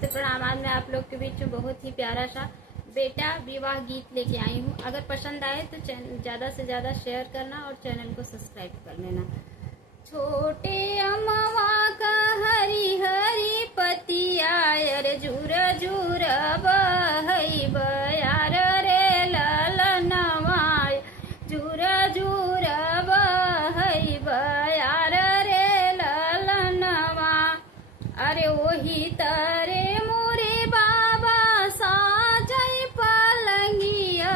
नमस्ते प्रणाम। आज मैं आप लोग के बीच में बहुत ही प्यारा सा बेटा विवाह गीत लेके आई हूँ। अगर पसंद आए तो ज्यादा से ज्यादा शेयर करना और चैनल को सब्सक्राइब कर लेना। छोटे अमवा का हरी हरी पतिया रे झूर झूर बहई बयार रे ललनवा झूर झूर बहई बयार रे ललनवा। अरे वही तरे मोरे बाबा साजई पलंगिया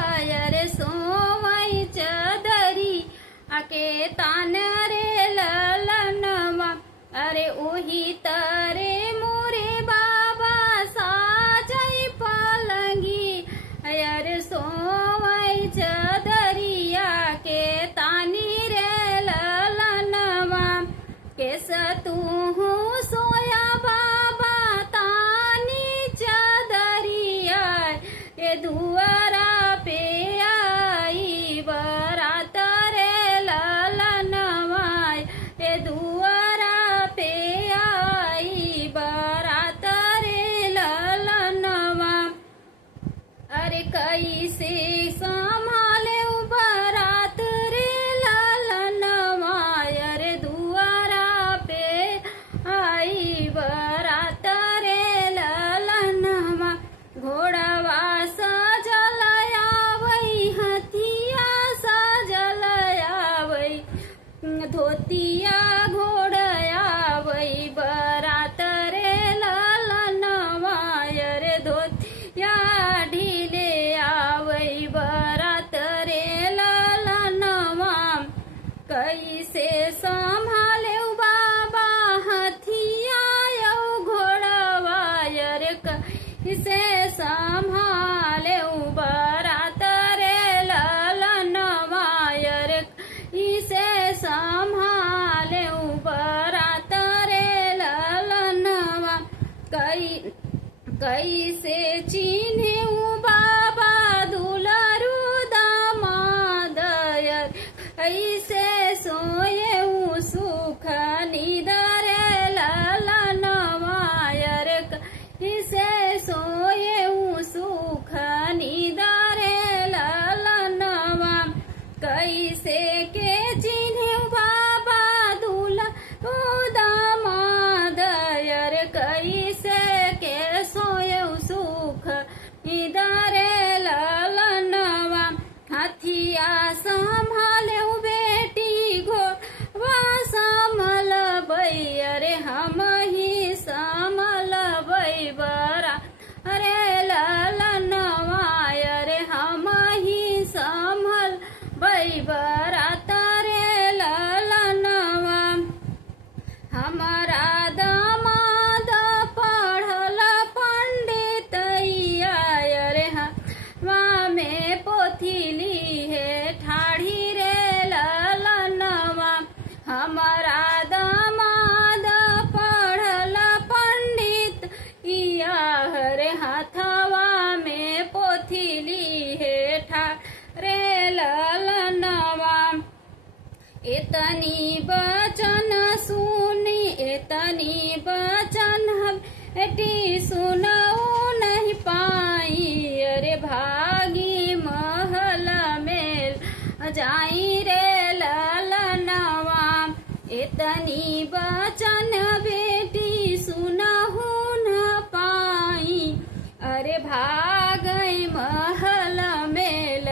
रे सोवई चदरी आके तान रे ललनवा। अरे वही तरे मोरे बाबा साजई पलंगी अरे सोवई चदरिया के तानी रे ललनवा। केस तू सोया बाबा तानी चदरिया ये दुआरा पे आई बरात रे ललनवा। ये दुआरा पे आई बरात रे ललनवा। अरे कैसे संभाले बरात रे ललनवा। अरे दुआरा पे आई बरात रे ललनवा। घोड़वा सजलया वही हथिया सजलया वही धोतिया घोड़या वही बरात रे ललनवा। अरे धोतिया ढीले आवई बरात रे ललनवा। कैसे संभाले बाबा हथिया घोड़वा। अरे कैसे संभाले बरात रे ललनवा। अरे इसे संभाले बरात रे ललनवा। कैसे चिन्हे बाबा दुलारू दामाद। कैसे सोए सुख निदर ललनवा। अरे कैसे सोए सुख निदर ललनवा। कैसे के चिन्हे बाबा दुलारू दामाद। अरे कैसे के सोए सुख निदर ललनवा। हथिया संभाले बेटी घोड़वा संभल बई। अरे हम ही संभल बई बरा अरे ललनवा। अरे हम ही संभल बई बरात रे ललनवा। हमारा दामाद पढ़ल पंडितैया। अरे हवा में पोथिली है ठाढ़ी रे ललनवा। हमारा दामाद पढ़ल पंडित इया हरे हथवा में पोथिली है ठाढ़े ललनवा। इतनी बचन सुनी इतनी बचन बेटी सुनऊ नहीं पाई। अरे भागी महल में जाई रे ललनवा। इतनी बचन बेटी सुनहु न पाई। अरे भागई महल में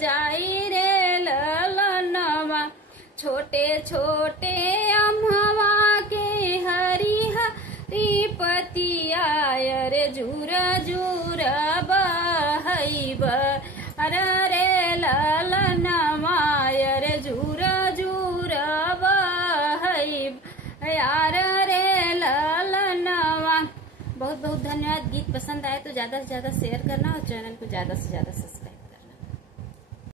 जाई रे ललनवा। छोटे छोटे अम्हवा के हरी हरी पतिया अरे झूर झूर बहई अरे रे ललनवा। अरे झूर झूर बहई यार रे ललनवा। बहुत बहुत धन्यवाद। गीत पसंद आए तो ज्यादा से ज्यादा शेयर करना और चैनल को ज्यादा से ज्यादा सब्सक्राइब